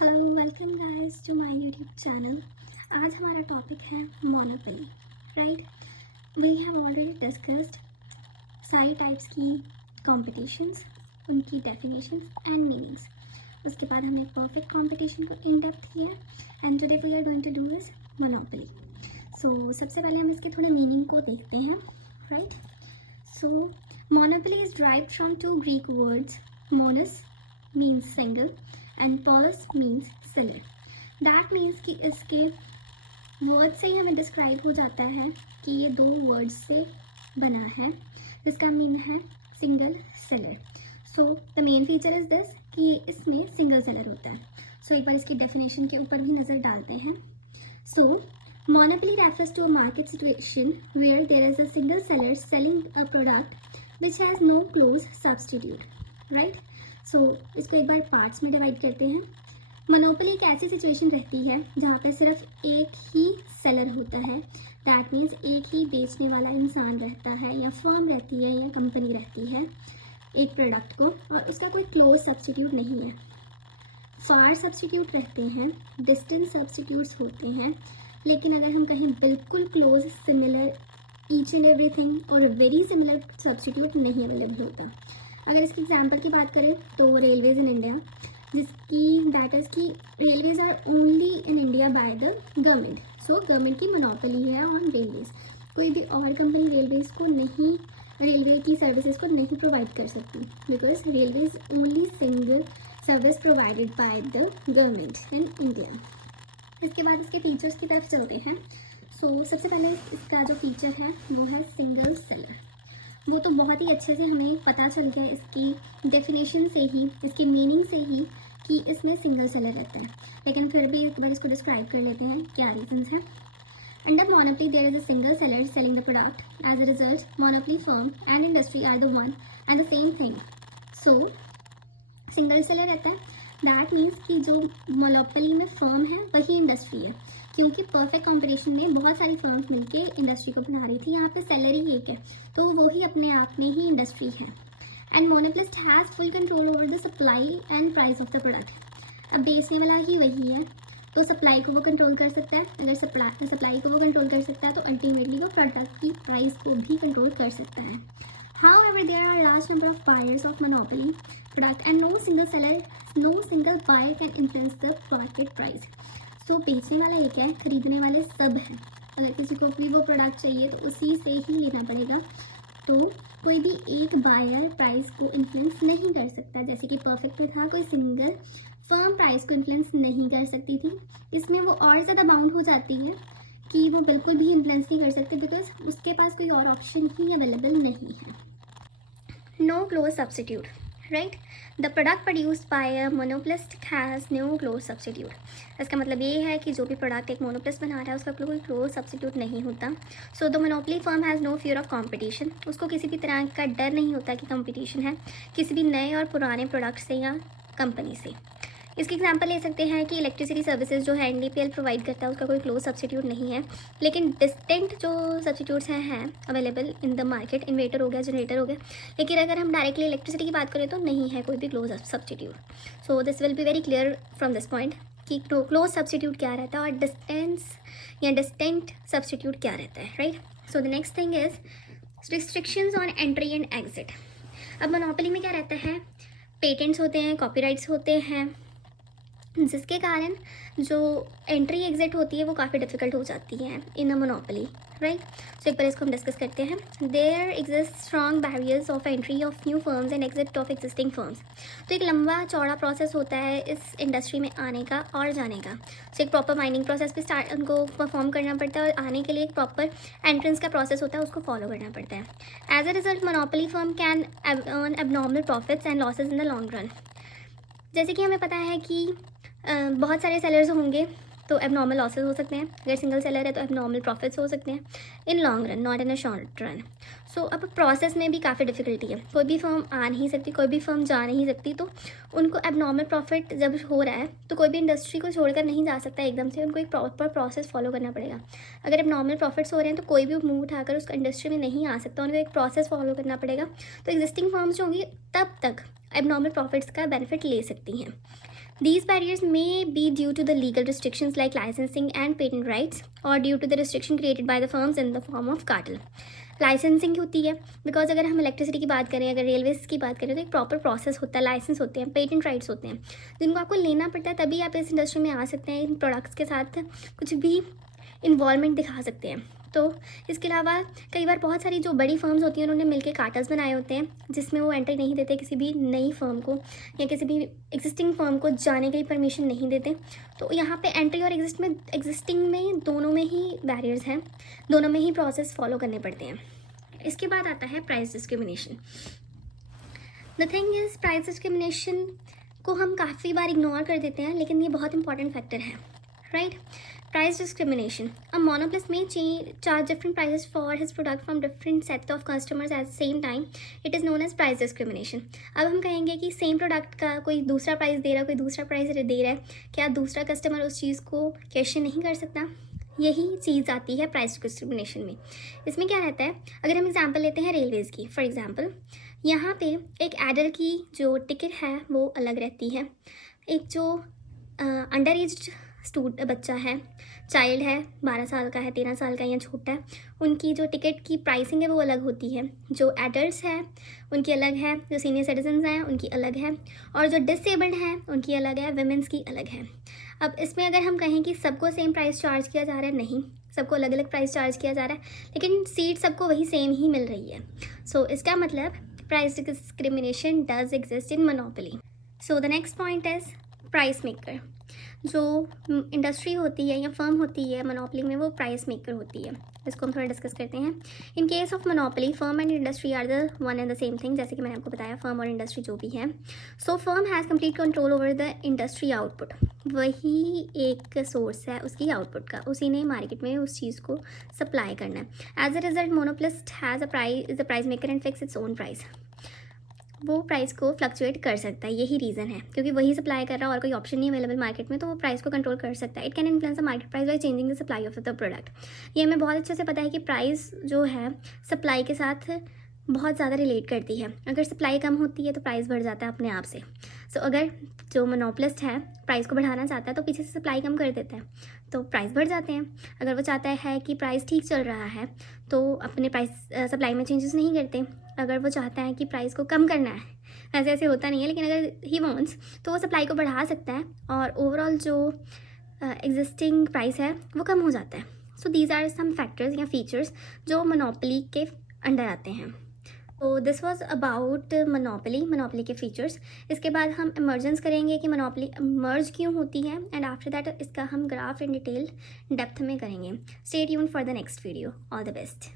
Hello welcome guys to my YouTube channel. आज हमारा topic है monopoly. Right, we have already discussed सारी types की कॉम्पिटिशन्स, उनकी डेफिनेशंस एंड मीनिंग्स। उसके बाद हमने परफेक्ट कॉम्पिटिशन को इन डेप्थ किया है and today we are going to do is monopoly. So सबसे पहले हम इसके थोड़े मीनिंग को देखते हैं। Right, so monopoly is derived from two Greek words. Monos means single and polus means seller. That means कि इसके वर्ड से ही हमें डिस्क्राइब हो जाता है कि ये दो वर्ड्स से बना है, जिसका मीन है single seller. So the main feature is this कि इसमें सिंगल सेलर होता है। सो एक बार इसकी डेफिनेशन के ऊपर भी नज़र डालते हैं। So monopoly refers to a market situation where there is a single seller selling a product which has no close substitute. Right, so इसको एक बार पार्ट्स में डिवाइड करते हैं। मोनोपोली एक ऐसी सिचुएशन रहती है जहाँ पे सिर्फ एक ही सेलर होता है। दैट मीन्स एक ही बेचने वाला इंसान रहता है, या फर्म रहती है, या कंपनी रहती है एक प्रोडक्ट को, और उसका कोई क्लोज सब्सटीट्यूट नहीं है। फार सब्सटीट्यूट रहते हैं, डिस्टेंट सब्सटीट्यूट्स होते हैं, लेकिन अगर हम कहीं बिल्कुल close similar each and everything और वेरी सिमिलर सब्सटीट्यूट नहीं अवेलेबल होता। अगर इसकी एग्जांपल की बात करें तो रेलवेज़ इन इंडिया, जिसकी दैट इज़ की railways are only in India by the government. So government की मोनोपोली है ऑन रेलवेज़। कोई भी और कंपनी रेलवेज़ को नहीं, रेलवे की सर्विसेज को नहीं प्रोवाइड कर सकती, because railway is only single service provided by the government in India. इसके बाद इसके फीचर्स की तरफ चलते हैं। सो सबसे पहले इसका जो फीचर है वो है सिंगल सेलर। वो तो बहुत ही अच्छे से हमें पता चल गया इसकी डेफिनेशन से ही, इसकी मीनिंग से ही, कि इसमें सिंगल सेलर रहता है। लेकिन फिर भी एक बार इसको डिस्क्राइब कर लेते हैं क्या रीजंस हैं। Under monopoly there is a single seller selling the product. As a result monopoly firm and industry are the one and the same thing. So single seller रहता है, दैट मीन्स कि जो monopoly में firm है वही industry है, क्योंकि perfect competition में बहुत सारी फर्म्स मिलके इंडस्ट्री को बना रही थी। यहाँ पे सेलर ही एक है, तो वो ही अपने आप में ही इंडस्ट्री है। And monopolist has full control over the supply and price of the product. अब बेचने वाला ही वही है, तो सप्लाई को वो कंट्रोल कर सकता है। अगर सप्लाई को वो कंट्रोल कर सकता है तो अल्टीमेटली वो प्रोडक्ट की प्राइस को भी कंट्रोल कर सकता है। However, there are large number of buyers of monopoly product and no single buyer can influence the market price. So बेचने वाला एक है, खरीदने वाले सब हैं। अगर किसी को भी वो प्रोडक्ट चाहिए तो उसी से ही लेना पड़ेगा, तो कोई भी एक बायर प्राइस को इन्फ्लुएंस नहीं कर सकता। जैसे कि परफेक्ट में था, कोई सिंगल फर्म प्राइस को इन्फ्लुएंस नहीं कर सकती थी। इसमें वो और ज़्यादा बाउंड हो जाती है कि वो बिल्कुल भी इन्फ्लुएंस नहीं कर सकते, बिकॉज उसके पास कोई और ऑप्शन ही अवेलेबल नहीं है। No close substitute, right? The product produced by a monopolist has no close substitute. इसका मतलब ये है कि जो भी प्रोडक्ट एक मोनोपोलिस्ट बना रहा है उसका कोई क्लोज सब्सिट्यूट नहीं होता। So the monopoly firm has no fear of competition. उसको किसी भी तरह का डर नहीं होता कि कंपटीशन है किसी भी नए और पुराने प्रोडक्ट से या कंपनी से। इसकी एग्जांपल ले सकते हैं कि इलेक्ट्रिसिटी सर्विसेज जो है एनडीपीएल प्रोवाइड करता है, उसका कोई क्लोज सब्सिट्यूट नहीं है, लेकिन डिस्टेंट जो सब्सिट्यूट्स हैं available in the market. Inverter हो गया, जनरेटर हो गया। लेकिन अगर हम डायरेक्टली इलेक्ट्रिसिटी की बात करें तो नहीं है कोई भी close substitute. So this will be very clear from this point कि क्लोज सब्सिट्यूट क्या रहता है और डिस्टेंस या डिस्टेंट सब्सिट्यूट क्या रहता है। Right, so the next thing is restrictions on entry and exit. अब मोनोपोली में क्या रहता है, पेटेंट्स होते हैं, कॉपीराइट्स होते हैं, जिसके कारण जो एंट्री एग्जिट होती है वो काफ़ी डिफिकल्ट हो जाती है इन अ मोनोपोली। राइट, सो एक बार इसको हम डिस्कस करते हैं। There exist strong barriers of entry of new firms and exit of existing firms. तो एक लंबा चौड़ा प्रोसेस होता है इस इंडस्ट्री में आने का और जाने का। सो एक प्रॉपर माइनिंग प्रोसेस भी उनको परफॉर्म करना पड़ता है, और आने के लिए एक प्रॉपर एंट्रेंस का प्रोसेस होता है, उसको फॉलो करना पड़ता है। As a result monopoly firm can earn abnormal profits and losses in the long run. जैसे कि हमें पता है कि बहुत सारे सेलर्स होंगे तो एबनॉर्मल लॉसेस हो सकते हैं, अगर सिंगल सेलर है तो एबनॉर्मल प्रॉफिट्स हो सकते हैं in long run, not in a short run. So अब प्रोसेस में भी काफ़ी डिफिकल्टी है। कोई भी फर्म आ नहीं सकती, कोई भी फर्म जा नहीं सकती, तो उनको एबनॉर्मल प्रॉफिट जब हो रहा है तो कोई भी इंडस्ट्री को छोड़कर नहीं जा सकता एकदम से। उनको एक प्रॉपर प्रोसेस फॉलो करना पड़ेगा। अगर एबनॉर्मल प्रॉफिट्स हो रहे हैं तो कोई भी मुंह उठाकर उस इंडस्ट्री में नहीं आ सकता, उनको एक प्रोसेस फॉलो करना पड़ेगा। तो एग्जिस्टिंग फर्म्स जो होंगी तब तक एबनॉर्मल प्रॉफिट्स का बेनिफिट ले सकती हैं। These barriers may be due to the legal restrictions like licensing and patent rights or due to the restriction created by the firms in the form of cartel. Licensing होती है because अगर हम electricity की बात करें, अगर railways की बात करें तो एक प्रॉपर प्रोसेस होता है, लाइसेंस होते हैं, पेटेंट राइट्स होते हैं जिनको आपको लेना पड़ता है, तभी आप इस इंडस्ट्री में आ सकते हैं, इन प्रोडक्ट्स के साथ कुछ भी इन्वॉल्वमेंट दिखा सकते हैं। तो इसके अलावा कई बार बहुत सारी जो बड़ी फर्म्स होती हैं उन्होंने मिलकर कार्टल्स बनाए होते हैं जिसमें वो एंट्री नहीं देते किसी भी नई फर्म को या किसी भी एग्जिस्टिंग फर्म को जाने के लिए परमिशन नहीं देते। तो यहाँ पे एंट्री और एग्जिस्टिंग में दोनों में ही बैरियर्स हैं, दोनों में ही प्रोसेस फॉलो करने पड़ते हैं। इसके बाद आता है price discrimination. The thing is price discrimination को हम काफ़ी बार इग्नोर कर देते हैं, लेकिन ये बहुत इंपॉर्टेंट फैक्टर है, right. Price discrimination. A monopolist may charge different prices for his product from different sets of customers at the same time. It is known as price discrimination. अब हम कहेंगे कि सेम प्रोडक्ट का कोई दूसरा price दे रहा है, कोई दूसरा प्राइस दे रहा है, क्या दूसरा कस्टमर उस चीज़ को क्वेश्चन नहीं कर सकता? यही चीज़ आती है प्राइस डिस्क्रिमिनेशन में। इसमें क्या रहता है, अगर हम एग्जांपल लेते हैं रेलवेज़ की, फॉर एग्जांपल यहाँ पे एक एडल्ट की जो टिकट है वो अलग रहती है, एक जो अंडर एज बच्चा है, चाइल्ड है, 12 साल का है, 13 साल का या छोटा है, उनकी जो टिकट की प्राइसिंग है वो अलग होती है। जो एडल्ट्स हैं उनकी अलग है, जो सीनियर सिटीजन्स हैं उनकी अलग है, और जो डिसेबल्ड हैं उनकी अलग है, वुमेंस की अलग है। अब इसमें अगर हम कहें कि सबको सेम प्राइस चार्ज किया जा रहा है, नहीं, सबको अलग अलग प्राइस चार्ज किया जा रहा है, लेकिन सीट सबको वही सेम ही मिल रही है। सो इसका मतलब price discrimination does exist in monopoly. So the next point is price maker. जो इंडस्ट्री होती है या फर्म होती है मोनोपोली में, वो प्राइस मेकर होती है। इसको हम थोड़ा डिस्कस करते हैं। In case of monopoly firm and industry are the one and the same thing, जैसे कि मैंने आपको बताया फर्म और इंडस्ट्री जो भी है। So firm has complete control over the industry output. वही एक सोर्स है उसकी आउटपुट का, उसी ने मार्केट में उस चीज़ को सप्लाई करना है। As a result monopolist has is the price maker and fix its own price. वो प्राइस को फ्लक्चुएट कर सकता है, यही रीज़न है, क्योंकि वही सप्लाई कर रहा है और कोई ऑप्शन नहीं अवेलेबल मार्केट में, तो वो प्राइस को कंट्रोल कर सकता है। It can influence the market price by changing the supply of the product. ये हमें बहुत अच्छे से पता है कि प्राइस जो है सप्लाई के साथ बहुत ज़्यादा रिलेट करती है। अगर सप्लाई कम होती है तो प्राइस बढ़ जाता है अपने आप से। सो अगर जो मोनोपोलिस्ट है प्राइस को बढ़ाना चाहता है तो पीछे से सप्लाई कम कर देता है, तो प्राइस बढ़ जाते हैं। अगर वो चाहता है कि प्राइस ठीक चल रहा है तो अपने प्राइस सप्लाई में चेंजेस नहीं करते। अगर वो चाहता है कि प्राइस को कम करना है, ऐसे ऐसे होता नहीं है, लेकिन अगर ही वांट्स तो वो सप्लाई को बढ़ा सकता है और ओवरऑल जो एग्जिस्टिंग प्राइस है वो कम हो जाता है। So these are some factors या फीचर्स जो मोनोपोली के अंडर आते हैं। तो दिस वाज अबाउट मोनोपोली के फीचर्स। इसके बाद हम इमर्जेंस करेंगे कि मोनोपोली मर्ज क्यों होती है, एंड आफ्टर दैट इसका हम ग्राफ इन डिटेल डेप्थ में करेंगे। Stay tuned for the next video. All the best.